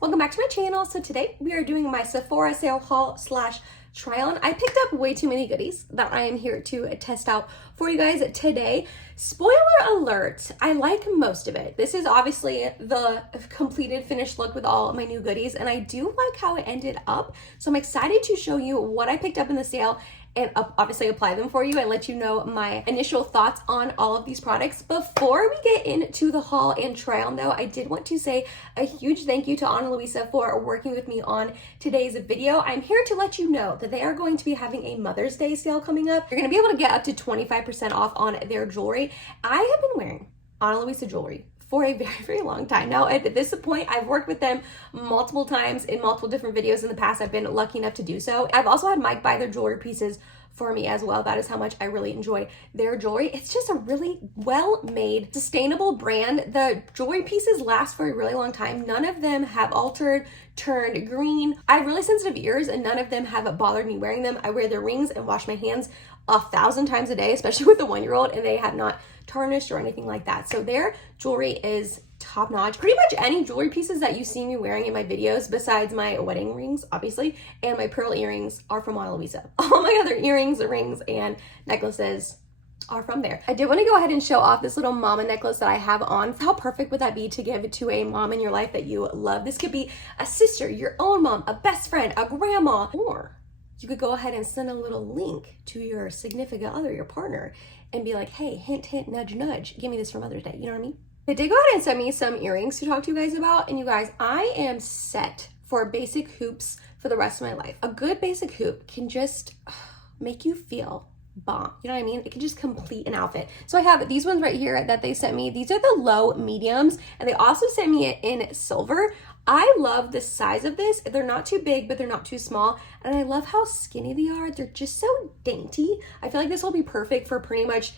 welcome back to my channel. So today we are doing my Sephora sale haul slash try on. I picked up way too many goodies that I am here to test out for you guys today. Spoiler alert, I like most of it. This is obviously the completed finished look with all of my new goodies, and I do like how it ended up. So I'm excited to show you what I picked up in the sale and obviously apply them for you and let you know my initial thoughts on all of these products. Before we get into the haul and try on though, I did want to say a huge thank you to Ana Luisa for working with me on today's video. I'm here to let you know that they are going to be having a Mother's Day sale coming up. You're gonna be able to get up to 25% off on their jewelry. I have been wearing Ana Luisa jewelry for a very, very long time now. At this point, I've worked with them multiple times in multiple different videos in the past. I've been lucky enough to do so. I've also had Mike buy their jewelry pieces for me as well. That is how much I really enjoy their jewelry. It's just a really well-made, sustainable brand. The jewelry pieces last for a really long time. None of them have altered, turned green. I have really sensitive ears and none of them have bothered me wearing them. I wear their rings and wash my hands 1,000 times a day, especially with the 1-year-old, and they have not tarnished or anything like that. So their jewelry is top notch. Pretty much any jewelry pieces that you see me wearing in my videos, besides my wedding rings, obviously, and my pearl earrings, are from Ana Luisa. All my other earrings, rings, and necklaces are from there. I did want to go ahead and show off this little mama necklace that I have on. How perfect would that be to give to a mom in your life that you love? This could be a sister, your own mom, a best friend, a grandma, or you could go ahead and send a little link to your significant other, your partner, and be like, hey, hint, hint, nudge, nudge, give me this for Mother's Day. You know what I mean? They did go ahead and send me some earrings to talk to you guys about. And you guys, I am set for basic hoops for the rest of my life. A good basic hoop can just make you feel bomb. You know what I mean? It can just complete an outfit. So I have these ones right here that they sent me. These are the low mediums, and they also sent me it in silver. I love the size of this. They're not too big, but they're not too small. And I love how skinny they are. They're just so dainty. I feel like this will be perfect for pretty much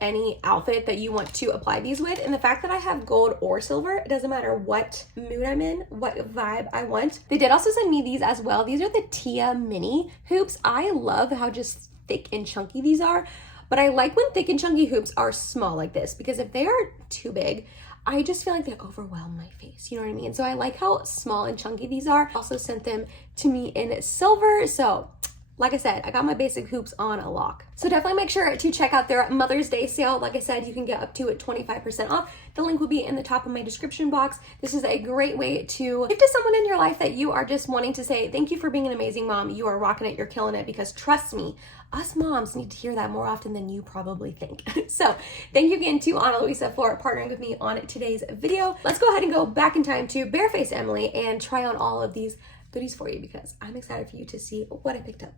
any outfit that you want to apply these with. And the fact that I have gold or silver, it doesn't matter what mood I'm in, what vibe I want. They did also send me these as well. These are the Tia mini hoops. I love how just thick and chunky these are, but I like when thick and chunky hoops are small like this, because if they are too big, I just feel like they overwhelm my face. You know what I mean? So I like how small and chunky these are. Also sent them to me in silver. So like I said, I got my basic hoops on a lock. So definitely make sure to check out their Mother's Day sale. Like I said, you can get up to 25% off. The link will be in the top of my description box. This is a great way to give to someone in your life that you are just wanting to say, thank you for being an amazing mom. You are rocking it, you're killing it, because trust me, us moms need to hear that more often than you probably think. So thank you again to Ana Luisa for partnering with me on today's video. Let's go ahead and go back in time to Bareface Emily and try on all of these goodies for you, because I'm excited for you to see what I picked up.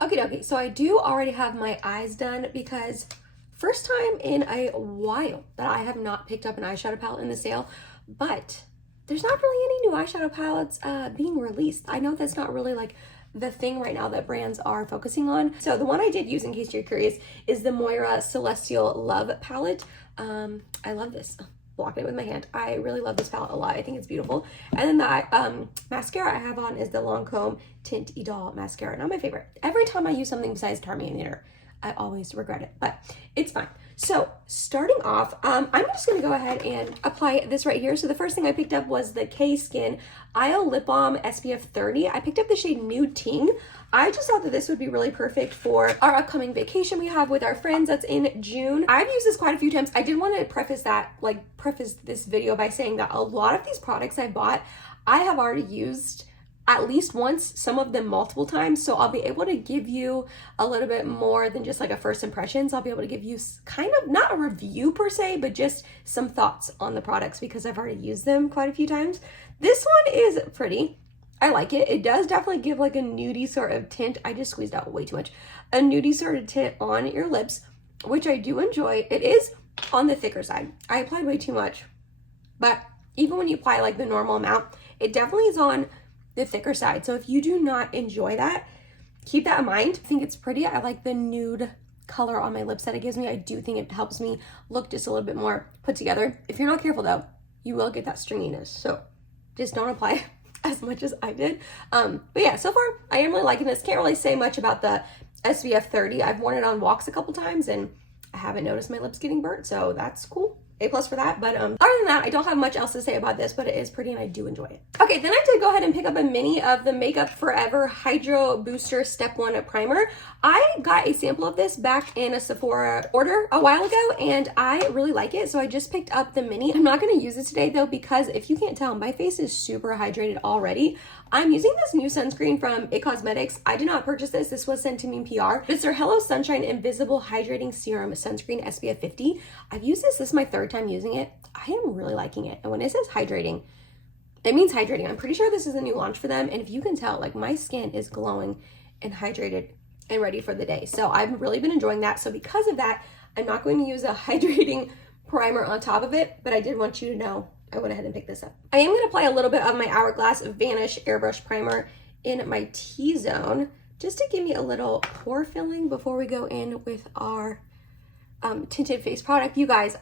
Okay, dokie, so I do already have my eyes done, because first time in a while that I have not picked up an eyeshadow palette in the sale, but there's not really any new eyeshadow palettes being released. I know that's not really like the thing right now that brands are focusing on. So the one I did use, in case you're curious, is the Moira Celestial Love palette. I love this. Blocking it with my hand. I really love this palette a lot. I think it's beautiful. And then the mascara I have on is the Lancome Tint Idol mascara. Not my favorite. Every time I use something besides Terminator, I always regret it, but it's fine. So starting off, I'm just gonna go ahead and apply this right here. So the first thing I picked up was the K-Skin Isle Lip Balm SPF 30. I picked up the shade Nude Ting. I just thought that this would be really perfect for our upcoming vacation we have with our friends. That's in June. I've used this quite a few times. I did want to preface this video by saying that a lot of these products I bought, I have already used at least once, some of them multiple times. So I'll be able to give you a little bit more than just like a first impressions. I'll be able to give you kind of not a review per se, but just some thoughts on the products, because I've already used them quite a few times. This one is pretty. I like it. It does definitely give like a nudie sort of tint. I just squeezed out way too much. A nudie sort of tint on your lips, which I do enjoy. It is on the thicker side. I applied way too much, but even when you apply like the normal amount, it definitely is on the thicker side. So if you do not enjoy that, keep that in mind. I think it's pretty. I like the nude color on my lips that it gives me. I do think it helps me look just a little bit more put together. If you're not careful though, you will get that stringiness. So just don't apply as much as I did. But yeah, so far I am really liking this. Can't really say much about the SPF 30. I've worn it on walks a couple times and I haven't noticed my lips getting burnt, so that's cool. A plus for that. But other than that, I don't have much else to say about this, but it is pretty and I do enjoy it. Okay, then I did go ahead and pick up a mini of the Makeup Forever Hydro Booster Step 1 Primer. I got a sample of this back in a Sephora order a while ago, and I really like it, so I just picked up the mini. I'm not going to use it today though, because if you can't tell, my face is super hydrated already. I'm using this new sunscreen from It Cosmetics. I did not purchase this. This was sent to me in PR. It's their Hello Sunshine Invisible Hydrating Serum Sunscreen SPF 50. I've used this. This is my third time using it. I am really liking it. And when it says hydrating, it means hydrating. I'm pretty sure this is a new launch for them. And if you can tell, like, my skin is glowing and hydrated and ready for the day. So I've really been enjoying that. So because of that, I'm not going to use a hydrating primer on top of it, but I did want you to know I went ahead and picked this up. I am going to apply a little bit of my Hourglass Vanish Airbrush Primer in my T-zone just to give me a little pore filling before we go in with our tinted face product. You guys,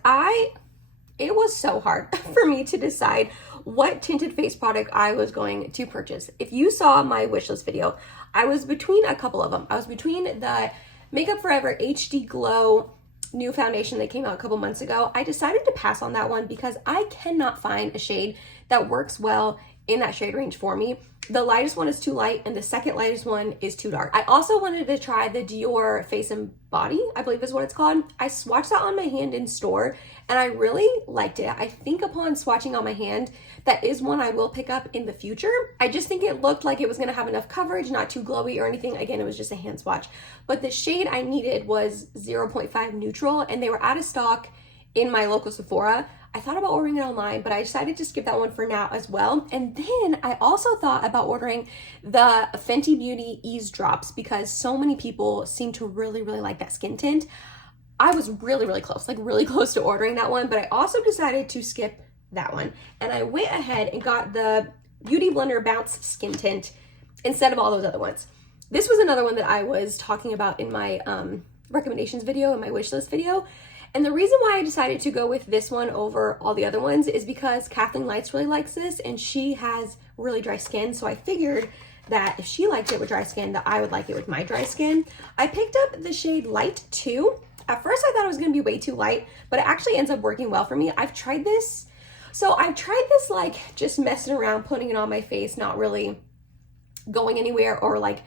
it was so hard for me to decide what tinted face product I was going to purchase. If you saw my wishlist video, I was between a couple of them. I was between the Makeup Forever HD Glow new foundation that came out a couple months ago. I decided to pass on that one because I cannot find a shade that works well in that shade range for me. The lightest one is too light and the second lightest one is too dark. I also wanted to try the Dior Face and Body, I believe is what it's called. I swatched that on my hand in store and I really liked it. I think upon swatching on my hand, that is one I will pick up in the future. I just think it looked like it was gonna have enough coverage, not too glowy or anything. Again, it was just a hand swatch. But the shade I needed was 0.5 neutral and they were out of stock in my local Sephora. I thought about ordering it online, but I decided to skip that one for now as well. And then I also thought about ordering the Fenty Beauty Ease Drops because so many people seem to really, really like that skin tint. I was really, really close, like really close to ordering that one, but I also decided to skip that one. And I went ahead and got the Beauty Blender Bounce Skin Tint instead of all those other ones. This was another one that I was talking about in my recommendations video, in my wish list video. And the reason why I decided to go with this one over all the other ones is because Kathleen Lights really likes this and she has really dry skin. So I figured that if she liked it with dry skin, that I would like it with my dry skin. I picked up the shade Light 2. At first I thought it was gonna be way too light, but it actually ends up working well for me. I've tried this. So I've tried this like just messing around, putting it on my face, not really going anywhere or like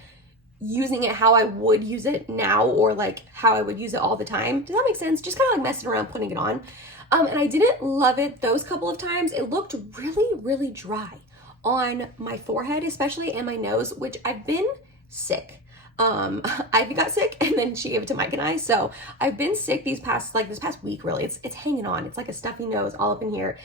using it how I would use it now or like how I would use it all the time. Does that make sense? Just kind of like messing around, putting it on. And I didn't love it those couple of times. It looked really, really dry on my forehead, especially, and my nose, which I've been sick. Ivy got sick and then she gave it to Mike and I. So I've been sick this past week, really. It's hanging on. It's like a stuffy nose all up in here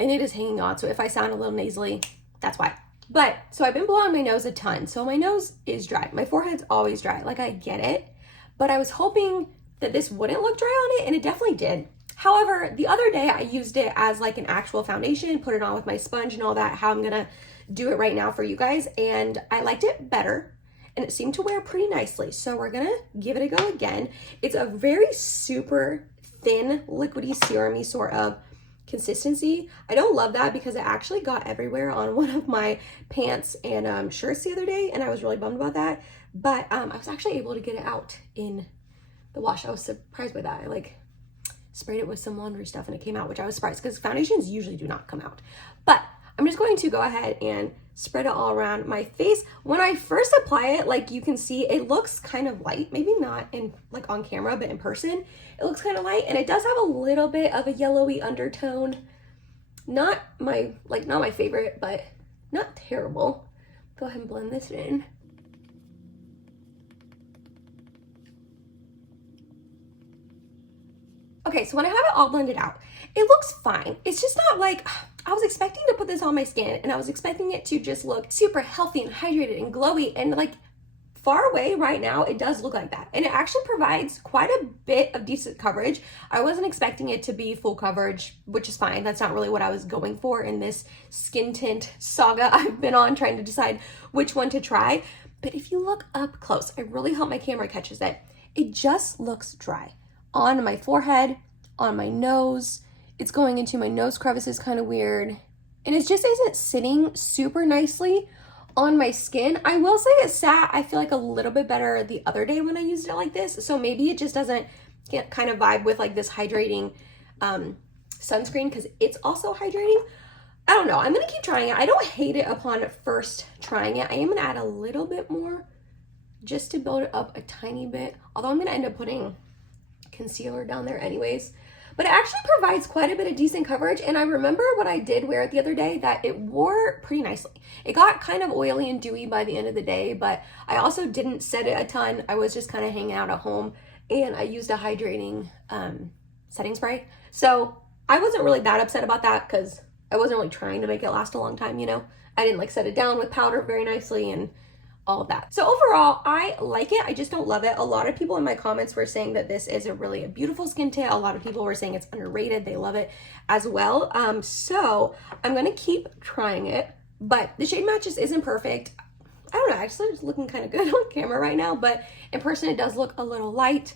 and it is hanging on. So if I sound a little nasally, that's why. But, so I've been blowing my nose a ton. So my nose is dry. My forehead's always dry. Like, I get it. But I was hoping that this wouldn't look dry on it, and it definitely did. However, the other day I used it as like an actual foundation, put it on with my sponge and all that, how I'm gonna do it right now for you guys. And I liked it better, and it seemed to wear pretty nicely. So we're gonna give it a go again. It's a very super thin, liquidy, serum-y sort of consistency. I don't love that because it actually got everywhere on one of my pants and shirts the other day, and I was really bummed about that. But I was actually able to get it out in the wash. I was surprised by that. I like sprayed it with some laundry stuff and it came out, which I was surprised because foundations usually do not come out. But I'm just going to go ahead and spread it all around my face. When I first apply it, like you can see, it looks kind of light. Maybe not in like on camera, but in person, it looks kind of light. And it does have a little bit of a yellowy undertone. Not my favorite, but not terrible. Go ahead and blend this in. Okay, so when I have it all blended out, it looks fine. It's just not like, I was expecting to put this on my skin and I was expecting it to just look super healthy and hydrated and glowy, and like far away right now, it does look like that. And it actually provides quite a bit of decent coverage. I wasn't expecting it to be full coverage, which is fine. That's not really what I was going for in this skin tint saga I've been on, trying to decide which one to try. But if you look up close, I really hope my camera catches it. It just looks dry. On my forehead, on my nose, it's going into my nose crevices, kind of weird. And it just isn't sitting super nicely on my skin. I will say it sat, I feel like, a little bit better the other day when I used it like this. So maybe it just doesn't get kind of vibe with like this hydrating sunscreen because it's also hydrating. I don't know. I'm going to keep trying it. I don't hate it upon first trying it. I am going to add a little bit more just to build it up a tiny bit. Although I'm going to end up putting concealer down there anyways. But it actually provides quite a bit of decent coverage. And I remember when I did wear it the other day that it wore pretty nicely. It got kind of oily and dewy by the end of the day, but I also didn't set it a ton. I was just kind of hanging out at home and I used a hydrating setting spray. So I wasn't really that upset about that because I wasn't really trying to make it last a long time, you know. I didn't like set it down with powder very nicely and all of that. So overall, I like it. I just don't love it. A lot of people in my comments were saying that this is a beautiful skin tint. A lot of people were saying it's underrated. They love it as well. So I'm going to keep trying it, but the shade match just isn't perfect. I don't know, actually it's looking kind of good on camera right now, but in person it does look a little light.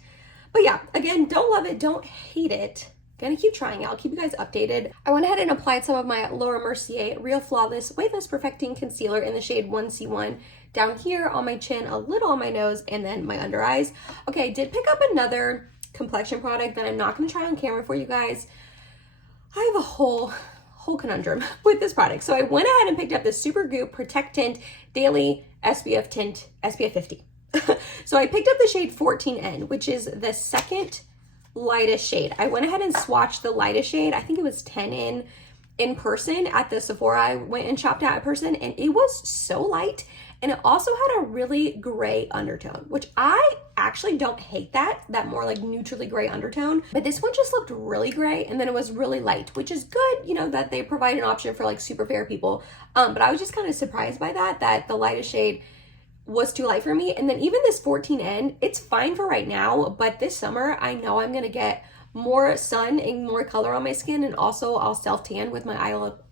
But yeah, again, don't love it, don't hate it. Gonna keep trying it. I'll keep you guys updated. I went ahead and applied some of my Laura Mercier Real Flawless Weightless Perfecting Concealer in the shade 1C1 down here on my chin, a little on my nose, and then my under eyes. Okay, I did pick up another complexion product that I'm not gonna try on camera for you guys. I have a whole conundrum with this product. So I went ahead and picked up the Supergoop Protec Tint Daily SPF Tint SPF 50. So I picked up the shade 14N, which is the second lightest shade. I went ahead and swatched the lightest shade. I think it was 10 in person at the Sephora. I went and shopped at in person and it was so light. And it also had a really gray undertone, which I actually don't hate that more like neutrally gray undertone. But this one just looked really gray and then it was really light, which is good, you know, that they provide an option for like super fair people. But I was just kind of surprised by that the lightest shade was too light for me. And then even this 14N, it's fine for right now, but this summer I know I'm gonna get more sun and more color on my skin, and also I'll self-tan with my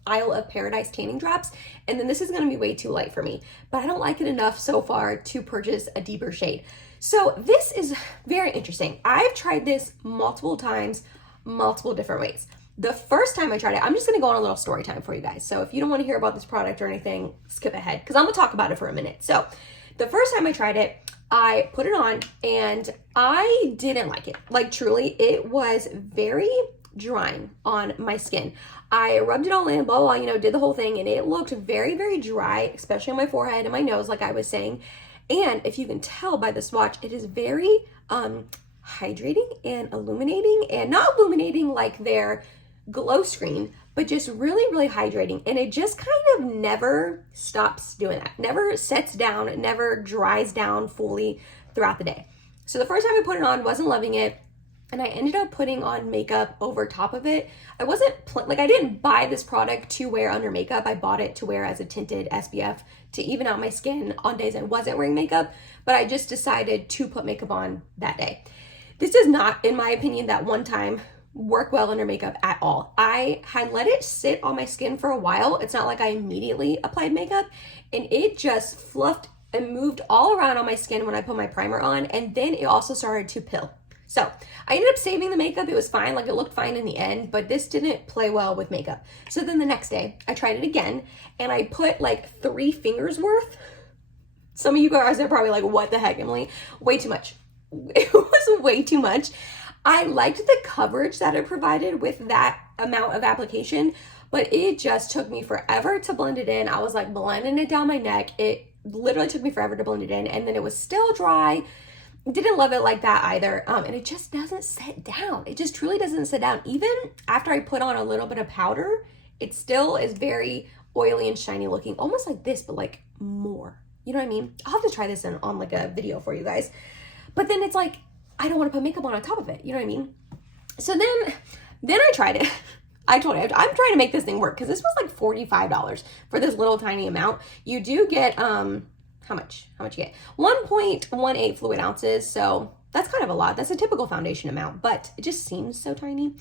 Isle of Paradise tanning drops, and then this is gonna be way too light for me. But I don't like it enough so far to purchase a deeper shade. So this is very interesting. I've tried this multiple times, multiple different ways. The first time I tried it, I'm just gonna go on a little story time for you guys. So if you don't wanna hear about this product or anything, skip ahead, because I'm gonna talk about it for a minute. So the first time I tried it, I put it on and I didn't like it. Like truly, it was very drying on my skin. I rubbed it all in, blah, blah, blah, you know, did the whole thing, and it looked very, very dry, especially on my forehead and my nose, like I was saying. And if you can tell by the swatch, it is very hydrating and illuminating, and not illuminating like their glow screen, but just really, really hydrating. And it just kind of never stops doing that. Never sets down, never dries down fully throughout the day. So the first time I put it on, wasn't loving it. And I ended up putting on makeup over top of it. I wasn't, I didn't buy this product to wear under makeup. I bought it to wear as a tinted SPF to even out my skin on days I wasn't wearing makeup, but I just decided to put makeup on that day. This does not, in my opinion, that one time work well under makeup at all. I had let it sit on my skin for a while. It's not like I immediately applied makeup, and it just fluffed and moved all around on my skin when I put my primer on, and then it also started to pill. So I ended up saving the makeup. It was fine, like it looked fine in the end, but this didn't play well with makeup. So then the next day I tried it again and I put like 3 fingers worth. Some of you guys are probably like, what the heck, Emily? Way too much. It was way too much. I liked the coverage that it provided with that amount of application, but it just took me forever to blend it in. I was like blending it down my neck. It literally took me forever to blend it in, and then it was still dry. Didn't love it like that either. And it just doesn't sit down. It just truly doesn't sit down. Even after I put on a little bit of powder, it still is very oily and shiny looking, almost like this, but like more. You know what I mean? I'll have to try this on like a video for you guys. But then it's like, I don't want to put makeup on top of it. You know what I mean? So then I tried it. I told you, I'm trying to make this thing work because this was like $45 for this little tiny amount. You do get, how much you get? 1.18 fluid ounces. So that's kind of a lot. That's a typical foundation amount, but it just seems so tiny.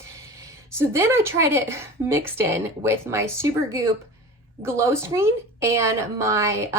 So then I tried it mixed in with my Supergoop glow screen and my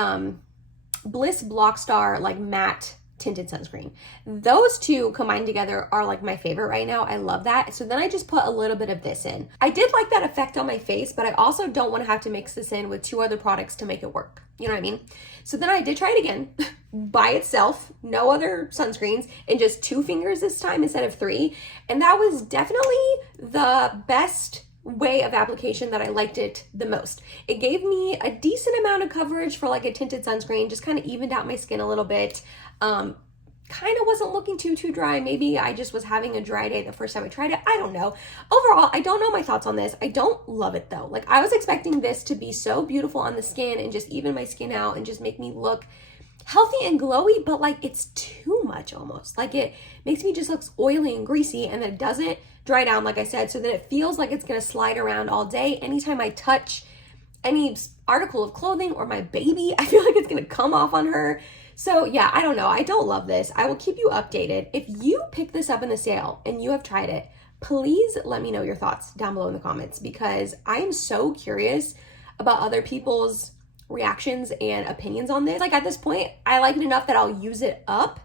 Bliss Blockstar like matte tinted sunscreen. Those two combined together are like my favorite right now. I love that. So then I just put a little bit of this in. I did like that effect on my face, but I also don't want to have to mix this in with 2 other products to make it work. You know what I mean? So then I did try it again by itself, no other sunscreens, and just 2 fingers this time instead of 3. And that was definitely the best way of application that I liked it the most. It gave me a decent amount of coverage for like a tinted sunscreen, just kind of evened out my skin a little bit. Kind of wasn't looking too dry. Maybe I just was having a dry day the first time I tried it. I don't know. Overall, I don't know my thoughts on this. I don't love it though. Like I was expecting this to be so beautiful on the skin and just even my skin out and just make me look healthy and glowy, but like it's too much almost. Like it makes me just look oily and greasy, and then it doesn't dry down like I said, so then it feels like it's gonna slide around all day. Anytime I touch any article of clothing or my baby, I feel like it's gonna come off on her. So yeah, I don't know. I don't love this. I will keep you updated. If you pick this up in the sale and you have tried it, please let me know your thoughts down below in the comments, because I am so curious about other people's reactions and opinions on this. Like at this point, I like it enough that I'll use it up,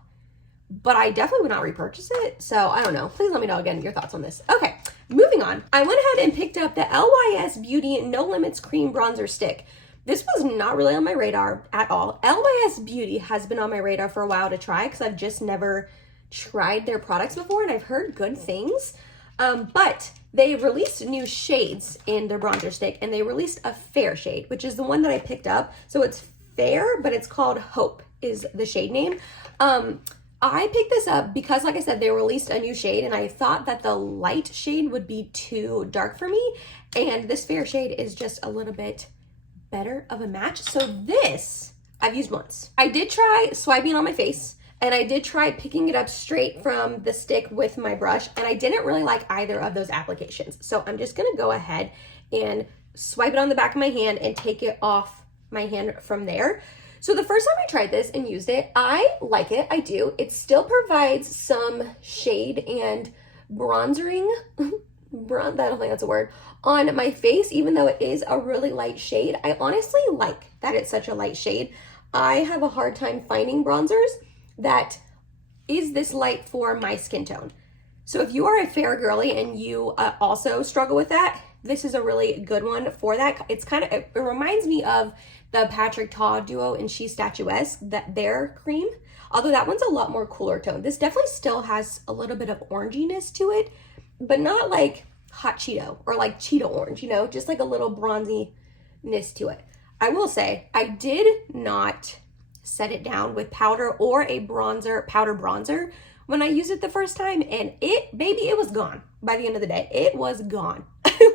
but I definitely would not repurchase it. So I don't know. Please let me know again your thoughts on this. Okay, moving on. I went ahead and picked up the LYS Beauty No Limits Cream Bronzer Stick. This was not really on my radar at all. LYS Beauty has been on my radar for a while to try because I've just never tried their products before and I've heard good things. But they released new shades in their bronzer stick, and they released a fair shade, which is the one that I picked up. So it's fair, but it's called Hope is the shade name. I picked this up because, like I said, they released a new shade, and I thought that the light shade would be too dark for me, and this fair shade is just a little bit better of a match. So this I've used once. I did try swiping on my face, and I did try picking it up straight from the stick with my brush, and I didn't really like either of those applications. So I'm just gonna go ahead and swipe it on the back of my hand and take it off my hand from there. So the first time I tried this and used it, I like it, I do. It still provides some shade and bronzering, I don't think that's a word, on my face, even though it is a really light shade. I honestly like that it's such a light shade. I have a hard time finding bronzers that is this light for my skin tone. So if you are a fair girly and you also struggle with that, this is a really good one for that. It's kind of, it reminds me of the Patrick Ta duo in She Statuesque, that their cream, although that one's a lot more cooler tone. This definitely still has a little bit of oranginess to it, but not like hot Cheeto or like Cheeto orange, you know, just like a little bronziness to it. I will say, I did not set it down with powder or a powder bronzer when I used it the first time, and it was gone by the end of the day. It was gone.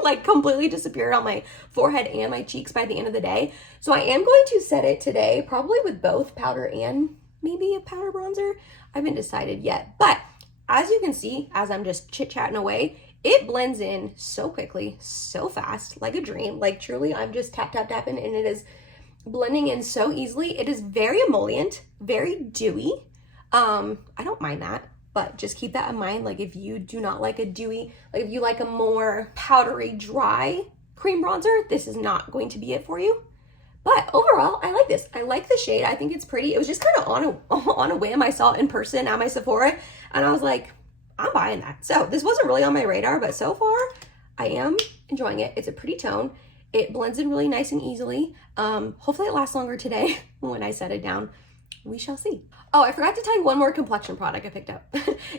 Like completely disappeared on my forehead and my cheeks by the end of the day. So I am going to set it today, probably with both powder and maybe a powder bronzer. I haven't decided yet, but as you can see, as I'm just chit-chatting away, it blends in so quickly, so fast, like a dream. Like truly, I'm just tapping, and it is blending in so easily. It is very emollient, very dewy. I don't mind that, but just keep that in mind. Like if you do not like a dewy, like if you like a more powdery, dry cream bronzer, this is not going to be it for you. But overall, I like this. I like the shade. I think it's pretty. It was just kind of on a whim. I saw it in person at my Sephora, and I was like, I'm buying that. So this wasn't really on my radar, but so far I am enjoying it. It's a pretty tone. It blends in really nice and easily. Hopefully it lasts longer today when I set it down. We shall see. Oh, I forgot to tell you one more complexion product I picked up.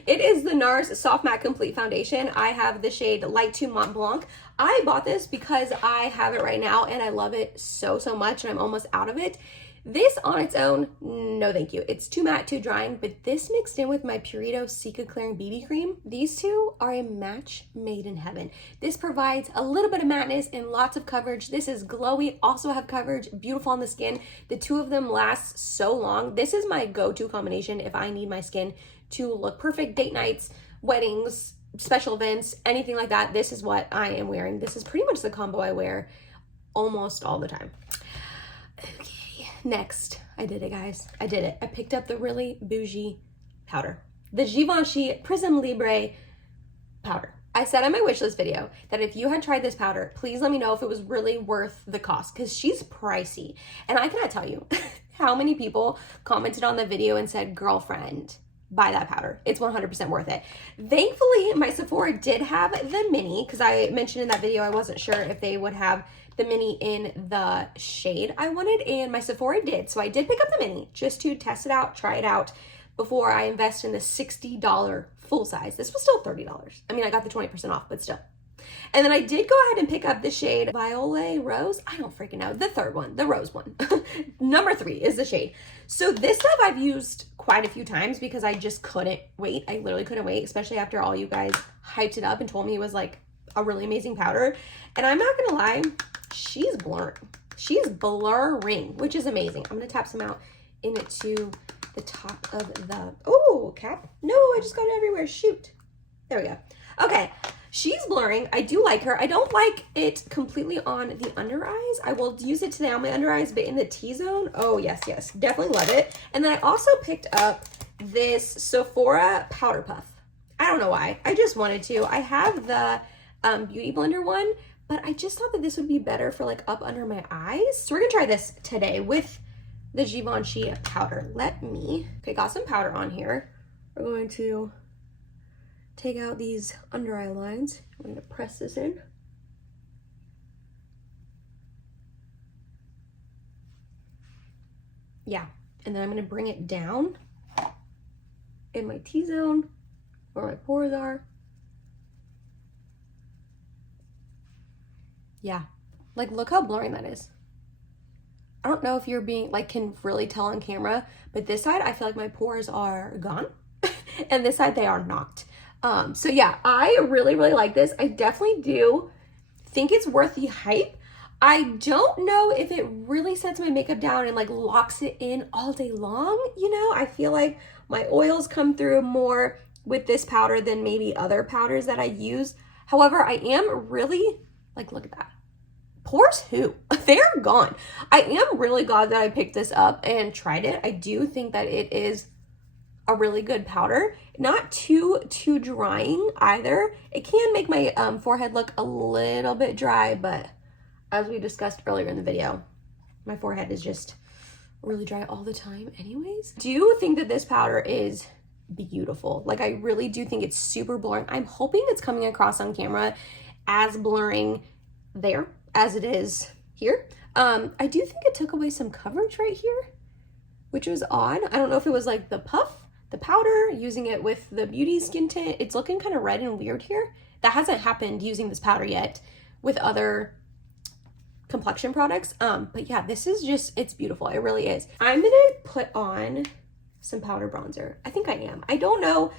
It is the NARS Soft Matte Complete Foundation. I have the shade Light to Mont Blanc. I bought this because I have it right now and I love it so much, and I'm almost out of it. This on its own, no thank you. It's too matte, too drying, but this mixed in with my Purito Cica Clearing BB Cream, these two are a match made in heaven. This provides a little bit of matteness and lots of coverage. This is glowy, also have coverage, beautiful on the skin. The two of them last so long. This is my go-to combination if I need my skin to look perfect. Date nights, weddings, special events, anything like that. This is what I am wearing. This is pretty much the combo I wear almost all the time. Okay. Next, I did it, guys. I did it. I picked up the really bougie powder, the Givenchy Prism Libre powder. I said on my wishlist video that if you had tried this powder, please let me know if it was really worth the cost, because she's pricey. And I cannot tell you, how many people commented on the video and said, girlfriend, buy that powder. It's 100% worth it. Thankfully, my Sephora did have the mini, because I mentioned in that video I wasn't sure if they would have the mini in the shade I wanted, and my Sephora did. So I did pick up the mini just to test it out, try it out before I invest in the $60 full size. This was still $30. I mean, I got the 20% off, but still. And then I did go ahead and pick up the shade Violet Rose. I don't freaking know. The third one, the rose one. Number 3 is the shade. So this stuff I've used quite a few times because I just couldn't wait. I literally couldn't wait, especially after all you guys hyped it up and told me it was like a really amazing powder. And I'm not gonna lie, she's blurring. She's blurring, which is amazing. I'm gonna tap some out into the top of the, oh, cap. No, I just got it everywhere, shoot. There we go. Okay. She's blurring. I do like her. I don't like it completely on the under eyes. I will use it today on my under eyes, but in the T-zone, oh yes, yes, definitely love it. And then I also picked up this Sephora Powder Puff. I don't know why. I just wanted to. I have the Beauty Blender one, but I just thought that this would be better for like up under my eyes. So we're gonna try this today with the Givenchy powder. Okay, got some powder on here. We're going to take out these under eye lines. I'm going to press this in. Yeah, and then I'm going to bring it down in my T-zone where my pores are. Yeah, like look how blurring that is. I don't know if you're being like can really tell on camera, but this side I feel like my pores are gone and this side they are not. So yeah, I really, really like this. I definitely do think it's worth the hype. I don't know if it really sets my makeup down and like locks it in all day long. You know, I feel like my oils come through more with this powder than maybe other powders that I use. However, I am really like, look at that. Pores who? They're gone. I am really glad that I picked this up and tried it. I do think that it is a really good powder. Not too drying either. It can make my forehead look a little bit dry, but as we discussed earlier in the video, my forehead is just really dry all the time anyways. Do you think that this powder is beautiful? Like I really do think it's super blurring. I'm hoping it's coming across on camera as blurring there as it is here. I do think it took away some coverage right here, which was odd. I don't know if it was like the puff, the powder, using it with the beauty skin tint. It's looking kind of red and weird here. That hasn't happened using this powder yet with other complexion products. But yeah, this is just, it's beautiful. It really is. I'm gonna put on some powder bronzer. I think I am. I don't know.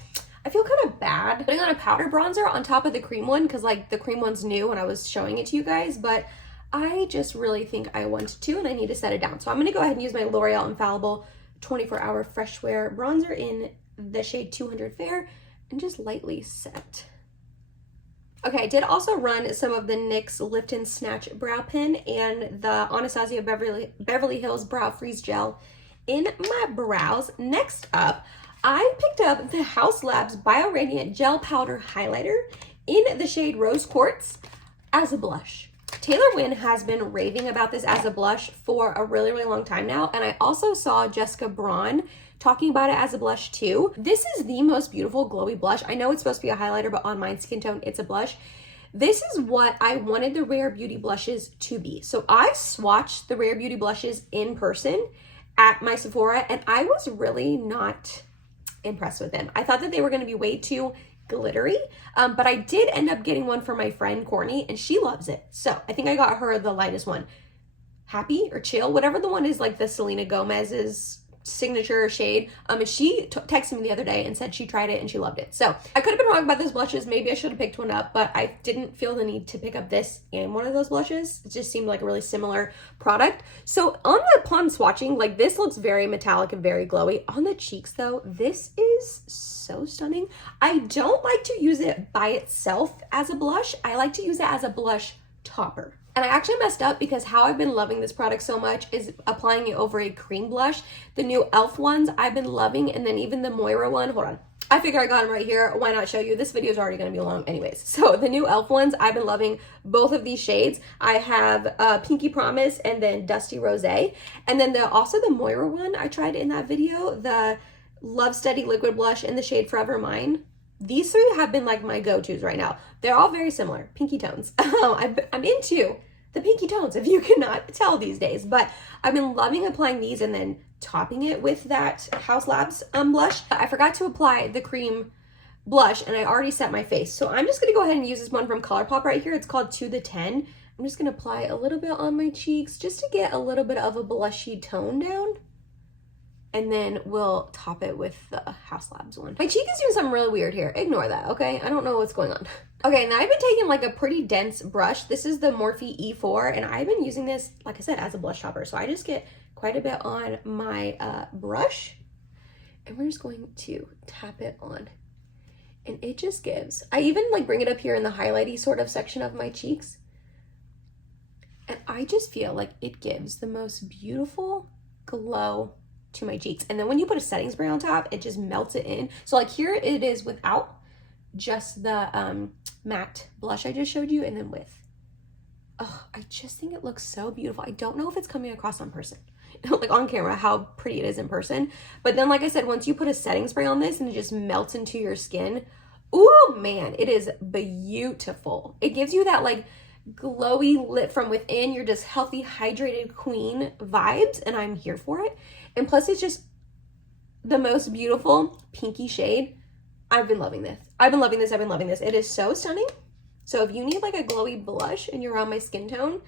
I feel kind of bad putting on a powder bronzer on top of the cream one because like the cream one's new when I was showing it to you guys, but I just really think I want to and I need to set it down. So I'm gonna go ahead and use my L'Oreal Infallible 24-hour fresh wear bronzer in the shade 200 Fair and just lightly set. Okay, I did also run some of the NYX Lift and Snatch Brow Pen and the Anastasia Beverly Hills Brow Freeze Gel in my brows. Next up, I picked up the Haus Labs Bio Radiant Gel Powder Highlighter in the shade Rose Quartz as a blush. Taylor Wynn has been raving about this as a blush for a really, really long time now. And I also saw Jessica Braun talking about it as a blush too. This is the most beautiful glowy blush. I know it's supposed to be a highlighter, but on my skin tone, it's a blush. This is what I wanted the Rare Beauty blushes to be. So I swatched the Rare Beauty blushes in person at my Sephora and I was really not impressed with them. I thought that they were going to be way too glittery, but I did end up getting one for my friend Courtney and she loves it. So I think I got her the lightest one. Happy or Chill, whatever the one is, like the Selena Gomez's signature shade. And she texted me the other day and said she tried it and she loved it. So I could have been wrong about those blushes. Maybe I should have picked one up, but I didn't feel the need to pick up this and one of those blushes. It just seemed like a really similar product. So upon swatching, like this looks very metallic and very glowy. On the cheeks though, this is so stunning. I don't like to use it by itself as a blush. I like to use it as a blush topper. And I actually messed up because how I've been loving this product so much is applying it over a cream blush. The new e.l.f. ones I've been loving, and then even the Moira one, hold on. I figure I got them right here. Why not show you? This video is already going to be long anyways. So the new e.l.f. ones, I've been loving both of these shades. I have Pinky Promise and then Dusty Rose. And then also the Moira one I tried in that video, the Love Steady Liquid Blush in the shade Forever Mine. These three have been like my go-tos right now. They're all very similar, pinky tones. I'm into the pinky tones, if you cannot tell these days. But I've been loving applying these and then topping it with that Haus Labs blush. I forgot to apply the cream blush and I already set my face. So I'm just going to go ahead and use this one from ColourPop right here. It's called To The 10. I'm just going to apply a little bit on my cheeks just to get a little bit of a blushy tone down. And then we'll top it with the Haus Labs one. My cheek is doing something really weird here. Ignore that, okay? I don't know what's going on. Okay, now I've been taking like a pretty dense brush. This is the Morphe E4, and I've been using this, like I said, as a blush topper. So I just get quite a bit on my brush, and we're just going to tap it on. And it just gives, I even like bring it up here in the highlighty sort of section of my cheeks. And I just feel like it gives the most beautiful glow to my cheeks. And then when you put a setting spray on top, it just melts it in. So like here it is without just the matte blush I just showed you, and then with. Oh, I just think it looks so beautiful. I don't know if it's coming across on person, like on camera, how pretty it is in person. But then, like I said, once you put a setting spray on this and it just melts into your skin, oh man, it is beautiful. It gives you that like glowy lit from within. You're just healthy, hydrated queen vibes, and I'm here for it. And plus it's just the most beautiful pinky shade. I've been loving this. I've been loving this. I've been loving this. It is so stunning. So if you need like a glowy blush and you're on my skin tone,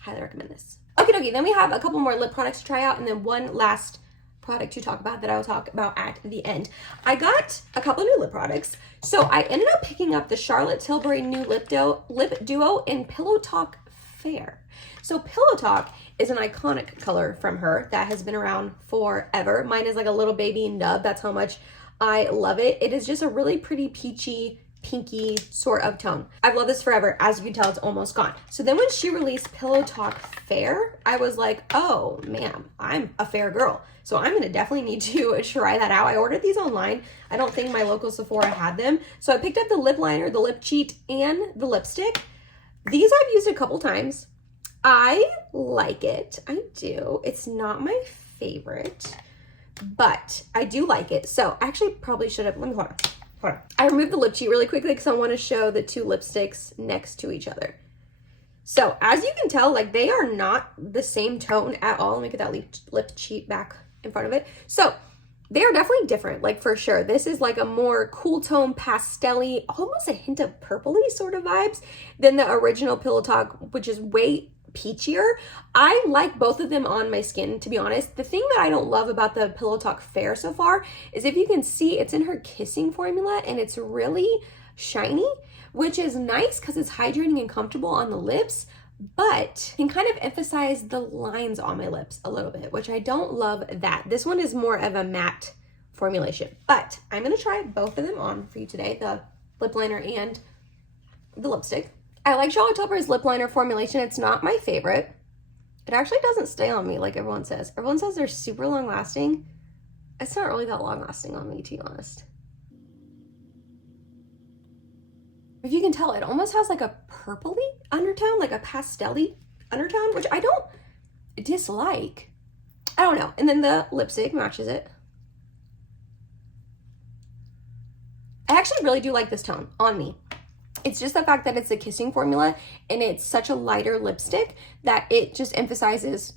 highly recommend this. Okay, dokie. Then we have a couple more lip products to try out, and then one last product to talk about that I will talk about at the end. I got a couple of new lip products. So I ended up picking up the Charlotte Tilbury new lip duo in Pillow Talk Fair. So Pillow Talk is an iconic color from her that has been around forever. Mine is like a little baby nub. That's how much I love it. It is just a really pretty peachy, pinky sort of tone. I've loved this forever. As you can tell, it's almost gone. So then when she released Pillow Talk Fair, I was like, oh man, I'm a fair girl. So I'm gonna definitely need to try that out. I ordered these online. I don't think my local Sephora had them. So I picked up the lip liner, the lip cheat, and the lipstick. These I've used a couple times. I like it. I do. It's not my favorite, but I do like it. So I actually probably should have, let me hold on. I removed the lip cheat really quickly because I want to show the two lipsticks next to each other. So as you can tell, like they are not the same tone at all. Let me get that lip cheat back in front of it. So they are definitely different, like for sure. This is like a more cool tone, pastel-y, almost a hint of purpley sort of vibes than the original Pillow Talk, which is way peachier. I like both of them on my skin, to be honest. The thing that I don't love about the Pillow Talk Fair so far is, if you can see, it's in her kissing formula and it's really shiny, which is nice because it's hydrating and comfortable on the lips, but can kind of emphasize the lines on my lips a little bit, which I don't love that. This one is more of a matte formulation, but I'm going to try both of them on for you today, the lip liner and the lipstick. I like Charlotte Tilbury's lip liner formulation. It's not my favorite. It actually doesn't stay on me like everyone says. Everyone says they're super long lasting. It's not really that long lasting on me, to be honest. If you can tell, it almost has like a purpley undertone, like a pastel-y undertone, which I don't dislike. I don't know. And then the lipstick matches it. I actually really do like this tone on me. It's just the fact that it's a kissing formula and it's such a lighter lipstick that it just emphasizes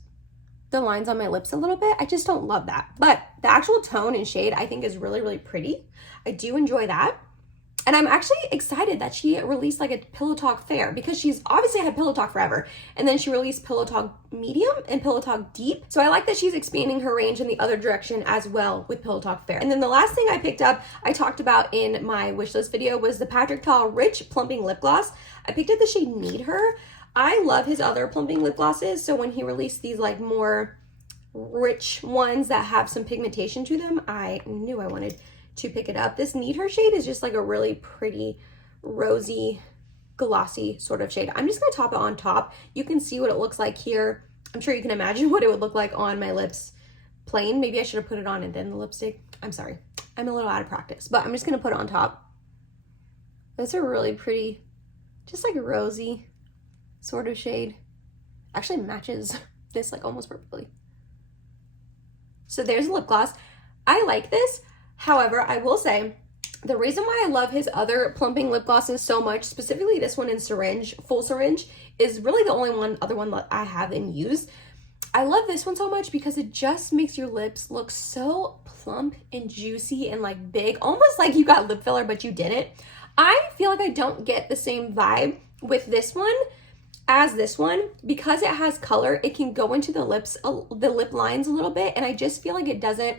the lines on my lips a little bit. I just don't love that. But the actual tone and shade I think is really, really pretty. I do enjoy that. And I'm actually excited that she released like a Pillow Talk Fair, because she's obviously had Pillow Talk forever. And then she released Pillow Talk Medium and Pillow Talk Deep. So I like that she's expanding her range in the other direction as well with Pillow Talk Fair. And then the last thing I picked up, I talked about in my wishlist video, was the Patrick Ta Rich Plumping Lip Gloss. I picked up the shade Need Her. I love his other plumping lip glosses. So when he released these like more rich ones that have some pigmentation to them, I knew I wanted to pick it up. This Need Her shade is just like a really pretty rosy glossy sort of shade. I'm just gonna top it on top. You can see what it looks like here. I'm sure you can imagine what it would look like on my lips plain. Maybe I should have put it on and then the lipstick. I'm sorry, I'm a little out of practice, but I'm just gonna put it on top. That's a really pretty, just like a rosy sort of shade. Actually matches this like almost perfectly. So there's a lip gloss. I like this. However, I will say the reason why I love his other plumping lip glosses so much, specifically this one in syringe, full syringe, is really the only other one that I have in use. I love this one so much because it just makes your lips look so plump and juicy and like big, almost like you got lip filler but you didn't. I feel like I don't get the same vibe with this one as this one. Because it has color, it can go into the lips, the lip lines a little bit, and I just feel like it doesn't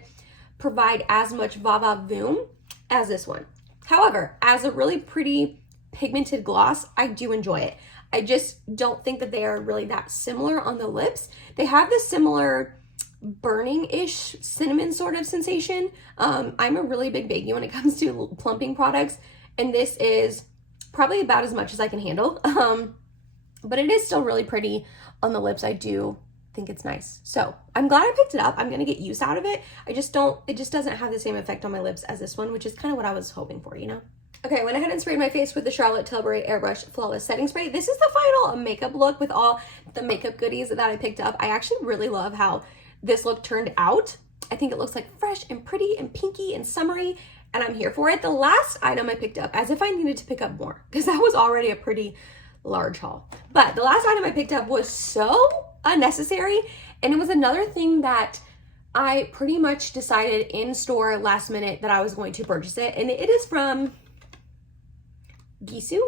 provide as much va-va-voom as this one. However, as a really pretty pigmented gloss, I do enjoy it. I just don't think that they are really that similar on the lips. They have this similar burning-ish cinnamon sort of sensation. I'm a really big baby when it comes to plumping products, and this is probably about as much as I can handle. But it is still really pretty on the lips. I do think it's nice. So I'm glad I picked it up. I'm gonna get use out of it. It just doesn't have the same effect on my lips as this one, which is kind of what I was hoping for, you know? Okay, I went ahead and sprayed my face with the Charlotte Tilbury Airbrush Flawless Setting Spray. This is the final makeup look with all the makeup goodies that I picked up. I actually really love how this look turned out. I think it looks like fresh and pretty and pinky and summery, and I'm here for it. The last item I picked up, as if I needed to pick up more, because that was already a pretty large haul. But the last item I picked up was so unnecessary, and it was another thing that I pretty much decided in store last minute that I was going to purchase it, and it is from Jisoo.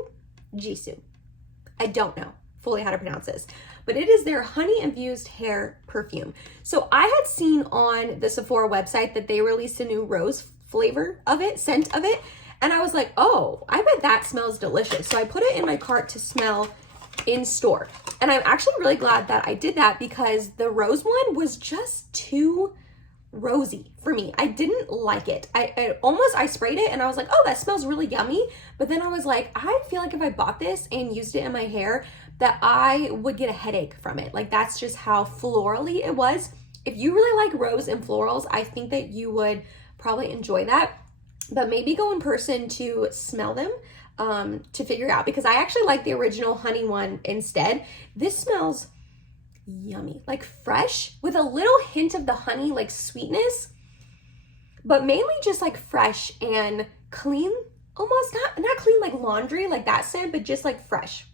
I don't know fully how to pronounce this, but it is their honey infused hair perfume. So I had seen on the Sephora website that they released a new rose flavor of it, scent of it, and I was like, oh, I bet that smells delicious. So I put it in my cart to smell in store. And I'm actually really glad that I did that because the rose one was just too rosy for me. I didn't like it. I sprayed it and I was like, oh, that smells really yummy. But then I was like, I feel like if I bought this and used it in my hair, that I would get a headache from it. Like, that's just how florally it was. If you really like rose and florals, I think that you would probably enjoy that. But maybe go in person to smell them to figure out, because I actually like the original honey one instead. This smells yummy, like fresh with a little hint of the honey, like sweetness, but mainly just like fresh and clean, almost not clean like laundry, like that scent, but just like fresh.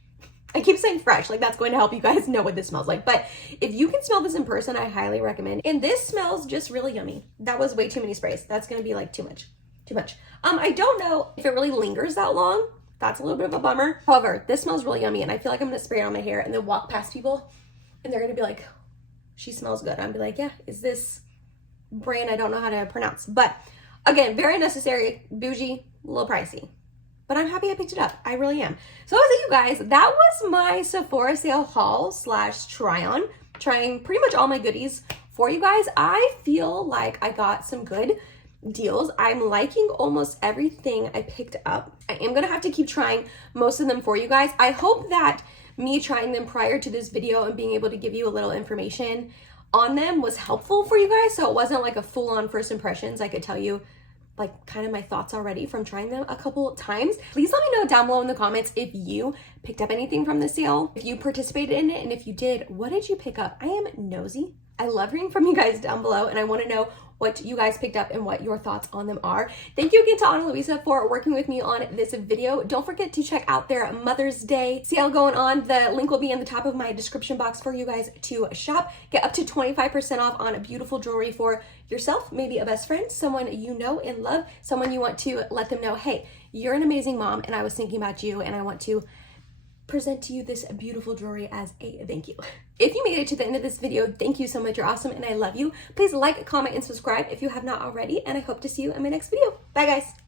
I keep saying fresh, like that's going to help you guys know what this smells like. But if you can smell this in person, I highly recommend. And this smells just really yummy. That was way too many sprays. That's going to be like too much. I don't know if it really lingers that long. That's a little bit of a bummer. However, this smells really yummy, and I feel like I'm gonna spray it on my hair and then walk past people and they're gonna be like, she smells good. I'm be like, yeah, is this brand I don't know how to pronounce? But again, very necessary, bougie, a little pricey, but I'm happy I picked it up. I really am. So that was it, you guys. That was my Sephora sale haul / try on, trying pretty much all my goodies for you guys. I feel like I got some good deals. I'm liking almost everything I picked up. I am gonna have to keep trying most of them for you guys. I hope that me trying them prior to this video and being able to give you a little information on them was helpful for you guys, so it wasn't like a full-on first impressions. I could tell you like kind of my thoughts already from trying them a couple times. Please let me know down below in the comments if you picked up anything from the sale, if you participated in it, and if you did, what did you pick up? I am nosy. I love hearing from you guys down below, and I want to know what you guys picked up and what your thoughts on them are. Thank you again to Ana Luisa for working with me on this video. Don't forget to check out their Mother's Day sale going on. The link will be in the top of my description box for you guys to shop. Get up to 25% off on beautiful jewelry for yourself, maybe a best friend, someone you know and love, someone you want to let them know, hey, you're an amazing mom and I was thinking about you and I want to present to you this beautiful jewelry as a thank you. If you made it to the end of this video, thank you so much. You're awesome and I love you. Please like, comment, and subscribe if you have not already, and I hope to see you in my next video. Bye, guys.